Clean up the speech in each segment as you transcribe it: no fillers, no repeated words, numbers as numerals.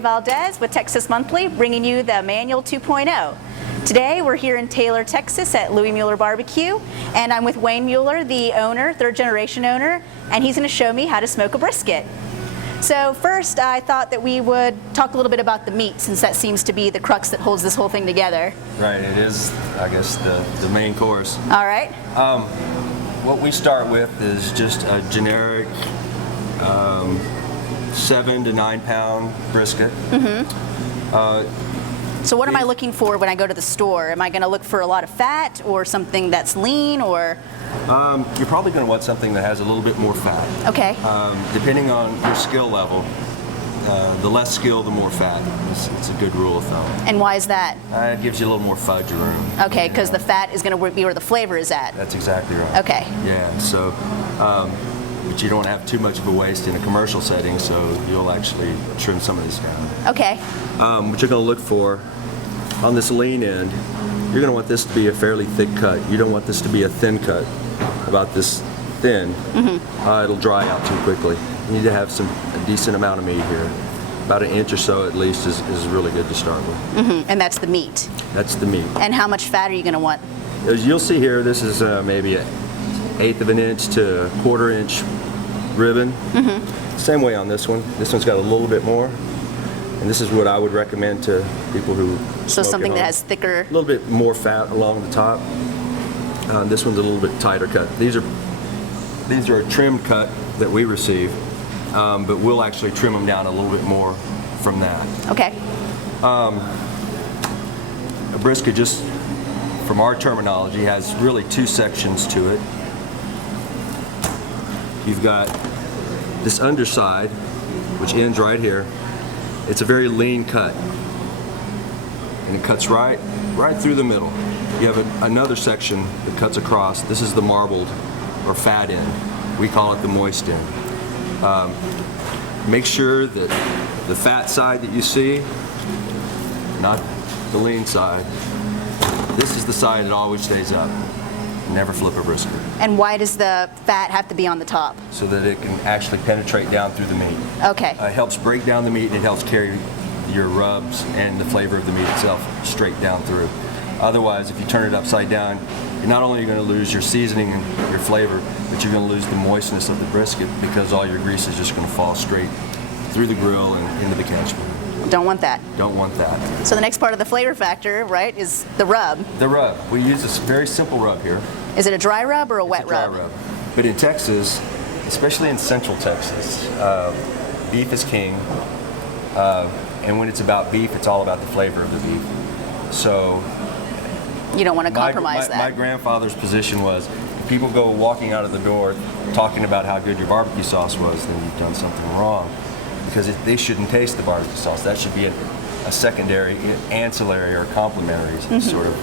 Valdez with Texas Monthly, bringing you the Manual 2.0. Today we're here in Taylor, Texas at Louis Mueller Barbecue, and I'm with Wayne Mueller, the owner, third generation owner, and he's going to show me how to smoke a brisket. So first I thought that we would talk a little bit about the meat, since that seems to be the crux that holds this whole thing together. Right, it is, I guess, the main course. All right. What we start with is just a generic 7 to 9 pound brisket. So what am I looking for when I go to the store? Am I going to look for a lot of fat or something that's lean, or? You're probably going to want something that has a little bit more fat. Okay. Depending on your skill level, the less skill, the more fat. It's a good rule of thumb. And why is that? It gives you a little more fudge room. Okay, because the fat is going to be where the flavor is at. That's exactly right. Okay. Yeah, so, but you don't have too much of a waste in a commercial setting, so you'll actually trim some of this down. Okay. What you're going to look for on this lean end, you're going to want this to be a fairly thick cut. You don't want this to be a thin cut, about this thin. It'll dry out too quickly. You need to have a decent amount of meat here. About an inch or so at least is really good to start with. And that's the meat? That's the meat. And how much fat are you going to want? As you'll see here, this is maybe an 1/8 of an inch to 1/4 inch ribbon. Same way on this one. This one's got a little bit more. And this is what I would recommend to people who So something that has thicker? A little bit more fat along the top. This one's a little bit tighter cut. These are a trimmed cut that we receive, but we'll actually trim them down a little bit more from that. Okay. A brisket, just from our terminology, has really two sections to it. You've got this underside, which ends right here. It's a very lean cut, and it cuts right through the middle. You have another section that cuts across. This is the marbled or fat end. We call it the moist end. Make sure that the fat side that you see, not the lean side, this is the side that always stays up. Never flip a brisket. And why does the fat have to be on the top? So that it can actually penetrate down through the meat. Okay. It helps break down the meat, and it helps carry your rubs and the flavor of the meat itself straight down through. Otherwise, if you turn it upside down, you're not only going to lose your seasoning and your flavor, but you're going to lose the moistness of the brisket, because all your grease is just going to fall straight through the grill and into the catchment. Don't want that. Don't want that. So the next part of the flavor factor, right, is the rub. The rub. We use this very simple rub here. Is it a dry rub or a wet dry rub? But in Texas, especially in central Texas, beef is king. And when it's about beef, it's all about the flavor of the beef. So you don't want to compromise that. My grandfather's position was, if people go walking out of the door talking about how good your barbecue sauce was, then you've done something wrong. Because they shouldn't taste the barbecue sauce. That should be a secondary, ancillary, or complementary sort of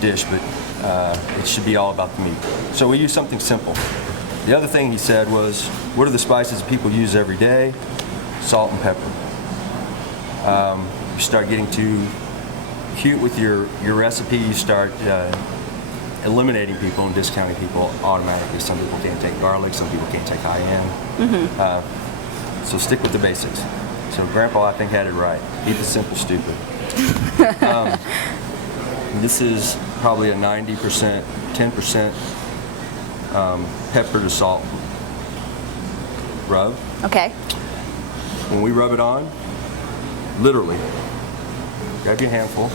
dish, but it should be all about the meat. So we use something simple. The other thing he said was, what are the spices people use every day? Salt and pepper. You start getting too cute with your recipe, you start eliminating people and discounting people automatically. Some people can't take garlic, some people can't take high-end. So stick with the basics. So Grandpa, I think, had it right. Keep it simple, stupid. This is probably a 90%, 10% pepper to salt rub. Okay. When we rub it on, literally, grab your handful,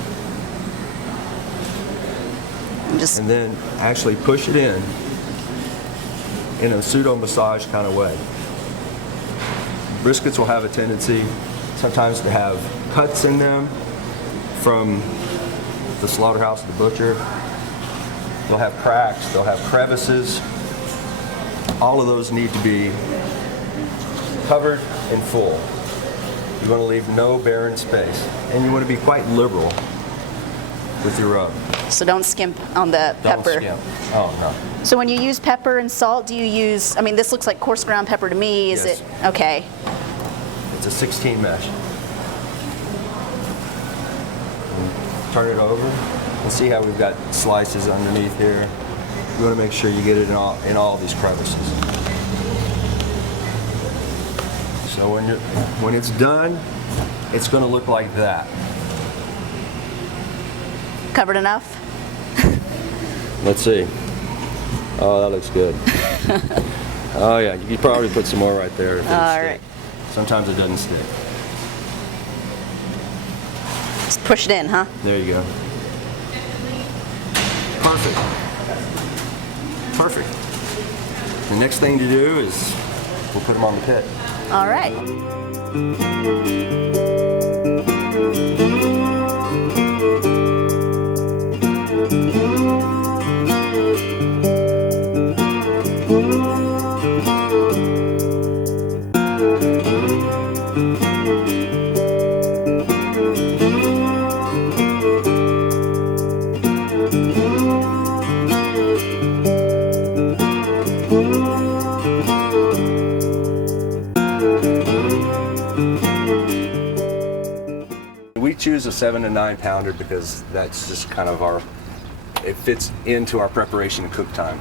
and then actually push it in a pseudo massage kind of way. Briskets will have a tendency sometimes to have cuts in them from the slaughterhouse, the butcher. They'll have cracks, they'll have crevices. All of those need to be covered and full. You want to leave no barren space, and you want to be quite liberal with your rub. So don't skimp on the pepper. Don't skimp. Oh, no. So when you use pepper and salt, do you use, I mean, this looks like coarse ground pepper to me. Is Yes. it, okay. It's a 16 mesh. Turn it over and see how we've got slices underneath here. You want to make sure you get it in all these crevices. So when it's done, it's going to look like that. Covered enough? Let's see. Oh, that looks good. Oh yeah, you could probably put some more right there. If All right. Sometimes it doesn't stick. Just push it in, huh? There you go. Perfect. Perfect. The next thing to do is we'll put them on the pit. All right. We choose a 7 to 9 pounder because that's just kind of it fits into our preparation and cook time.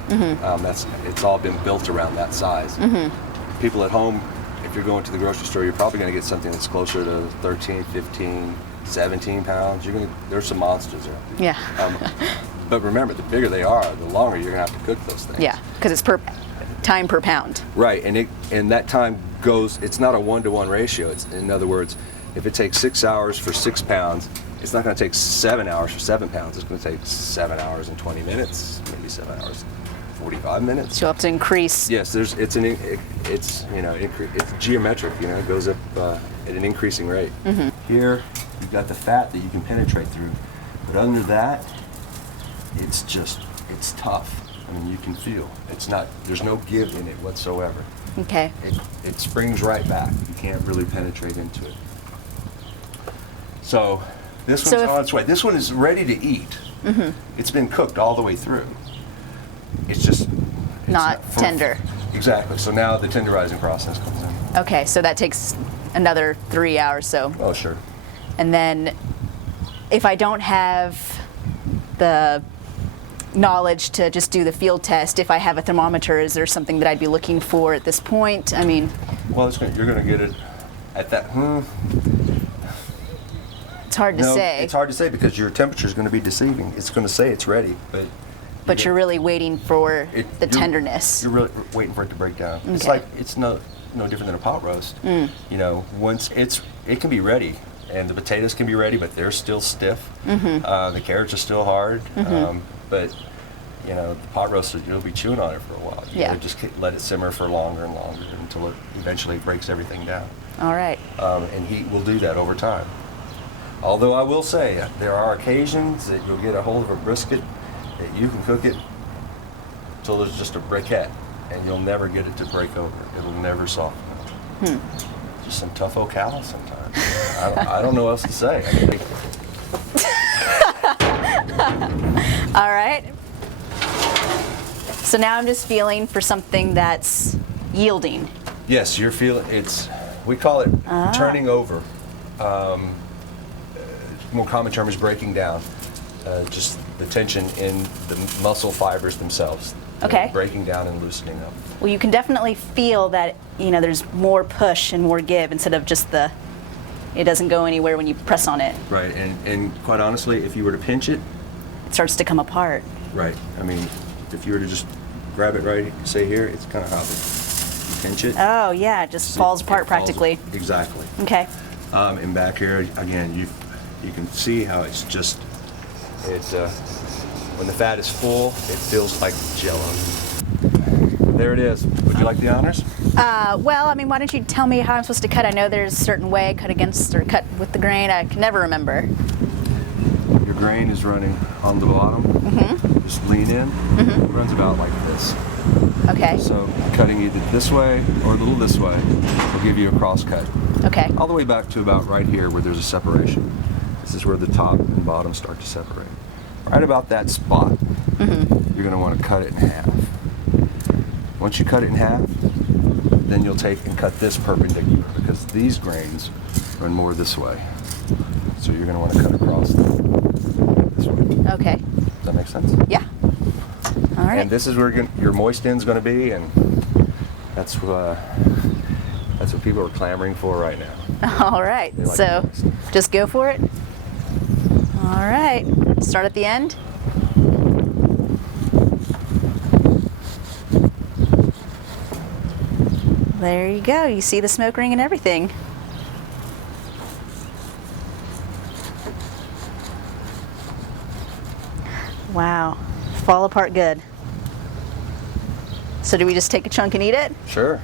It's all been built around that size. People at home, if you're going to the grocery store, you're probably going to get something that's closer to 13, 15, 17 pounds. There's some monsters there. Yeah. But remember, the bigger they are, the longer you're going to have to cook those things. Yeah, because it's time per pound. Right, and that time goes, it's not a 1-to-1 ratio. In other words, if it takes 6 hours for 6 pounds, it's not going to take 7 hours for 7 pounds. It's going to take 7 hours and 20 minutes, maybe 7 hours and 45 minutes. So you'll have to increase. Yes, it's geometric. It goes up at an increasing rate. Here, you've got the fat that you can penetrate through, but under that, it's tough. I mean, you can feel there's no give in it whatsoever. Okay. It springs right back. You can't really penetrate into it. So this one's on its way. This one is ready to eat. It's been cooked all the way through. It's not tender. Exactly. So now the tenderizing process comes in. Okay, so that takes another 3 hours. So. Oh, sure. And then, if I don't have the knowledge to just do the field test, if I have a thermometer, is there something that I'd be looking for at this point? I mean, well, you're going to get it at that. It's hard to say. It's hard to say because your temperature is going to be deceiving. It's going to say it's ready, but you're really waiting for the tenderness. You're really waiting for it to break down. Okay. It's no different than a pot roast. Once it can be ready, and the potatoes can be ready, but they're still stiff. The carrots are still hard, but the pot roast, you'll be chewing on it for a while. You gotta just let it simmer for longer and longer until it eventually breaks everything down. All right. And heat will do that over time. Although I will say, there are occasions that you'll get a hold of a brisket that you can cook it till there's just a briquette, and you'll never get it to break over. It'll never soften. Just some tough old cattle sometimes. I don't know what else to say. All right. So now I'm just feeling for something that's yielding. Yes, you're feeling we call it turning over. More common term is breaking down. Just the tension in the muscle fibers themselves. Okay. Breaking down and loosening up. Well, you can definitely feel that, there's more push and more give instead of just it doesn't go anywhere when you press on it. Right, and quite honestly, if you were to pinch it, it starts to come apart. Right. I mean, if you were to just grab it right, say here, it's kind of hoppy. You pinch it. Oh yeah, it just falls apart practically. Exactly. Okay. And back here, again, you can see how it's when the fat is full, it feels like Jell-O. There it is. Would you like the honors? Well, why don't you tell me how I'm supposed to cut? I know there's a certain way, cut against or cut with the grain. I can never remember. Your grain is running on the bottom. Just lean in. It runs about like this. Okay. So cutting either this way or a little this way will give you a cross cut. Okay. All the way back to about right here where there's a separation. This is where the top and bottom start to separate. Right about that spot, you're going to want to cut it in half. Once you cut it in half, then you'll take and cut this perpendicular because these grains run more this way. So you're going to want to cut across this way. Okay. Does that make sense? Yeah. All right. And this is where your moist end's going to be, and that's what people are clamoring for right now. All right. They like So moist. just go for it. All right. Start at the end. There you go. You see the smoke ring and everything. Wow. Fall apart good. So do we just take a chunk and eat it? Sure.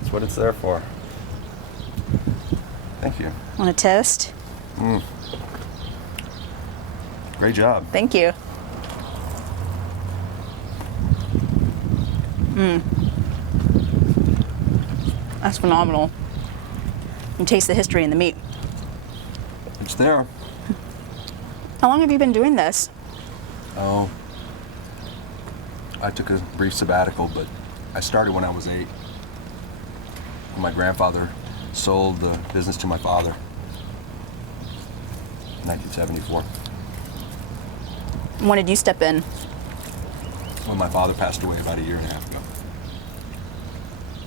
That's what it's there for. Thank you. On a toast? Great job. Thank you. That's phenomenal. You taste the history in the meat. It's there. How long have you been doing this? Oh, I took a brief sabbatical, but I started when I was 8. My grandfather sold the business to my father in 1974. When did you step in? When my father passed away about a year and a half ago.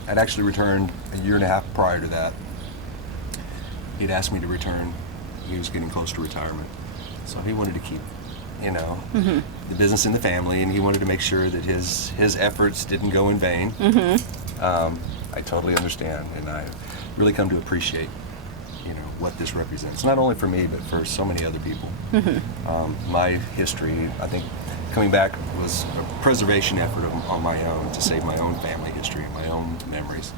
I'd actually returned a year and a half prior to that. He'd asked me to return. He was getting close to retirement. So he wanted to keep, the business in the family, and he wanted to make sure that his efforts didn't go in vain. I totally understand, and I really come to appreciate, what this represents. Not only for me, but for so many other people. My history, I think, coming back was a preservation effort on my own to save my own family history and my own memories.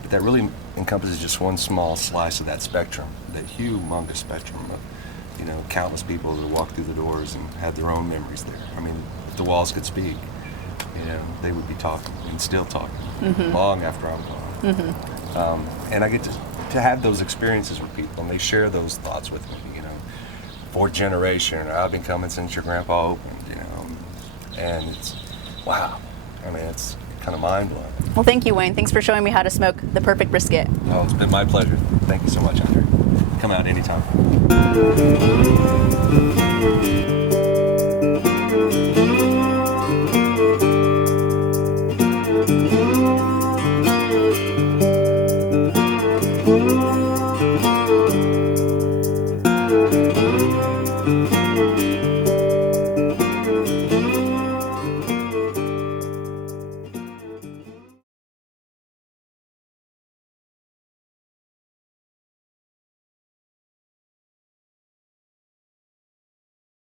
But that really encompasses just one small slice of that spectrum, that humongous spectrum of, countless people that walked through the doors and had their own memories there. I mean, if the walls could speak, they would be talking and still talking long after I'm gone. And I get to have those experiences with people, and they share those thoughts with me, fourth generation, or I've been coming since your grandpa opened, and it's, wow. I mean, it's kind of mind-blowing. Well, thank you, Wayne. Thanks for showing me how to smoke the perfect brisket. Oh, it's been my pleasure. Thank you so much, Andre. Come out anytime.